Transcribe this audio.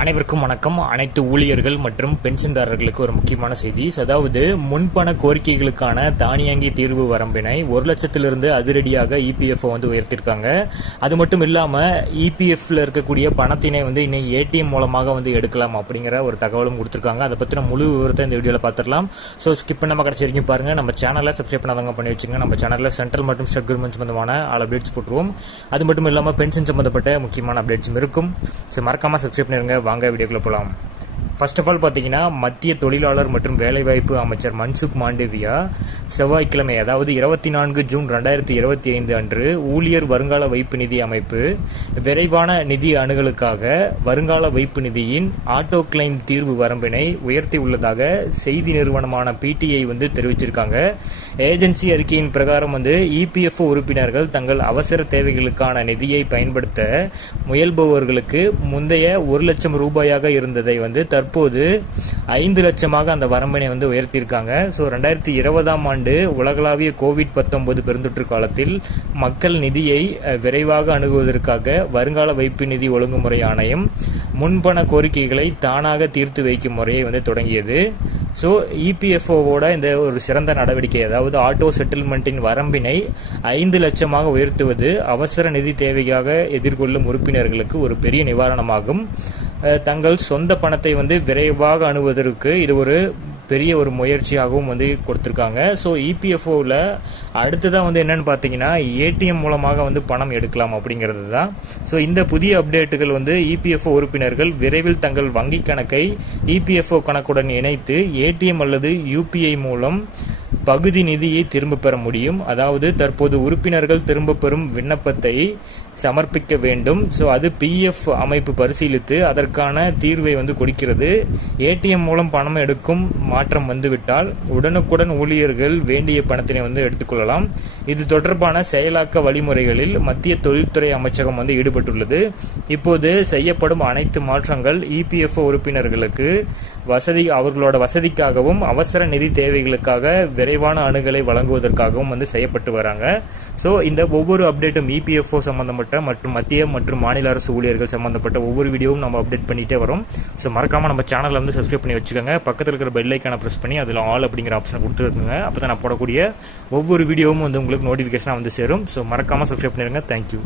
அனைவருக்கும் வணக்கம். அனைத்து ஊழியர்கள் மற்றும் பென்ஷன்தாரர்களுக்கு ஒரு முக்கியமான செய்தி. அதாவது முன்பண கோரிக்கைகளுக்கான தானியங்கி தீர்வு வரம்பினை 1 லட்சத்திலிருந்து அதிரடியாக இபிஎஃப்ஓ உயர்த்திருக்காங்க. அது மட்டும் இல்லாம இபிஎஃப்ல இருக்கக்கூடிய பணத்தினை இன்னும் ஏடிஎம் மூலமாக எடுக்கலாம் அப்படிங்கிற ஒரு தகவலும் கொடுத்திருக்காங்க. அதை பத்தின முழு விவரத்தை இந்த வீடியோல பார்த்துடலாம். ஸோ ஸ்கிப் பண்ணாம கடைசி வரைக்கும் பாருங்க. நம்ம சேனலை சப்ஸ்கிரைப் பண்ணாதவங்க பண்ணி வச்சுங்க. நம்ம சேனல்ல சென்ட்ரல் மற்றும் ஸ்டேட் கவர்மெண்ட் சம்பந்தமான ஆல் அப்டேட்ஸ் போட்டுருவோம். அது மட்டும் இல்லாம பென்ஷன் சம்பந்தப்பட்ட முக்கியமான அப்டேட்ஸும் இருக்கும். ஸோ மறக்காம சப்ஸ்கிரைப் பண்ணிருங்க. வாங்க வீடியோக்குள்ள போலாம். ஃபர்ஸ்ட் ஆஃப் ஆல் பார்த்தீங்கன்னா, மத்திய தொழிலாளர் மற்றும் வேலைவாய்ப்பு அமைச்சர் மன்சுக் மாண்டவியா செவ்வாய்க்கிழமை, அதாவது 24 ஜூன் 2025 அன்று ஊழியர் வருங்கால வைப்பு நிதி அமைப்பு விரைவான நிதி அணுகலுக்காக வருங்கால வைப்பு நிதியின் ஆட்டோ கிளைம் தீர்வு வரம்பினை உயர்த்தி உள்ளதாக செய்தி நிறுவனமான பிடிஐ தெரிவிச்சிருக்காங்க. ஏஜென்சி அறிக்கையின் பிரகாரம் இபிஎஃப்ஓ உறுப்பினர்கள் தங்கள் அவசர தேவைகளுக்கான நிதியை பயன்படுத்த முயல்பவர்களுக்கு முந்தைய 1 லட்சம் ரூபாயாக இருந்ததை தற்போது 5 லட்சமாக அந்த வரம்பினை உயர்த்தியிருக்காங்க. ஸோ 2020ஆம் ஆண்டு உலகளாவிய கோவிட்-19 பெருந்தொற்று காலத்தில் மக்கள் நிதியை விரைவாக அணுகுவதற்காக வருங்கால வைப்பு நிதி ஒழுங்குமுறை ஆணையம் முன்பண கோரிக்கைகளை தானாக தீர்த்து வைக்கும் முறையை தொடங்கியது. ஸோ இபிஎஃப்ஓவோட இந்த ஒரு சிறந்த நடவடிக்கை, அதாவது ஆட்டோ செட்டில்மெண்ட்டின் வரம்பினை 5 லட்சமாக உயர்த்துவது அவசர நிதி தேவையாக எதிர்கொள்ளும் உறுப்பினர்களுக்கு ஒரு பெரிய நிவாரணமாகும். தங்கள் சொந்த பணத்தை விரைவாக அணுகுவதற்கு இது ஒரு பெரிய ஒரு முயற்சியாகவும் கொடுத்திருக்காங்க. ஸோ இபிஎஃப்ஓவில் அடுத்ததான் என்னன்னு பார்த்தீங்கன்னா, ஏடிஎம் மூலமாக பணம் எடுக்கலாம் அப்படிங்கிறது தான். ஸோ இந்த புதிய அப்டேட்டுகள் இபிஎஃப்ஓ உறுப்பினர்கள் விரைவில் தங்கள் வங்கி கணக்கை இபிஎஃப்ஓ கணக்குடன் இணைத்து ஏடிஎம் அல்லது யூபிஐ மூலம் பகுதி நிதியை திரும்ப பெற முடியும். அதாவது தற்போது உறுப்பினர்கள் திரும்ப பெறும் விண்ணப்பத்தை சமர்ப்பிக்க வேண்டும். ஸோ அது பிஎஃப் அமைப்பு பரிசீலித்து அதற்கான தீர்வை கொடுக்கிறது. ஏடிஎம் மூலம் பணம் எடுக்கும் மாற்றம் வந்துவிட்டால் உடனுக்குடன் ஊழியர்கள் வேண்டிய பணத்தினை எடுத்துக்கொள்ளலாம். இது தொடர்பான செயலாக்க வழிமுறைகளில் மத்திய தொழில்துறை அமைச்சகம் ஈடுபட்டுள்ளது. இப்போது செய்யப்படும் அனைத்து மாற்றங்கள் இபிஎஃப்ஓ உறுப்பினர்களுக்கு அவர்களோட வசதிக்காகவும் அவசர நிதி தேவைகளுக்காக விரைவான அணுகலை வழங்குவதற்காகவும் செய்யப்பட்டு வராங்க. ஸோ இந்த ஒவ்வொரு அப்டேட்டும் இபிஎஃப்ஓ சம்பந்தப்பட்ட மற்றும் மத்திய மற்றும் மாநில அரசு ஊழியர்கள் சம்பந்தப்பட்ட ஒவ்வொரு வீடியோவும் நம்ம அப்டேட் பண்ணிட்டே வரோம். ஸோ மறக்காம நம்ம சேனலை சப்ஸ்கிரைப் பண்ணி வச்சுக்கோங்க. பக்கத்தில் இருக்கிற பெல் ஐக்கான பிரஸ் பண்ணி அதில் ஆல் அப்படிங்கிற ஆப்ஷனை கொடுத்துருக்குங்க. அப்போ தான் நான் போடக்கூடிய ஒவ்வொரு வீடியோவும் உங்களுக்கு நோட்டிஃபிகேஷனாக சேரும். ஸோ மறக்காம சப்ஸ்கிரைப் பண்ணிடுங்க. தேங்க்யூ.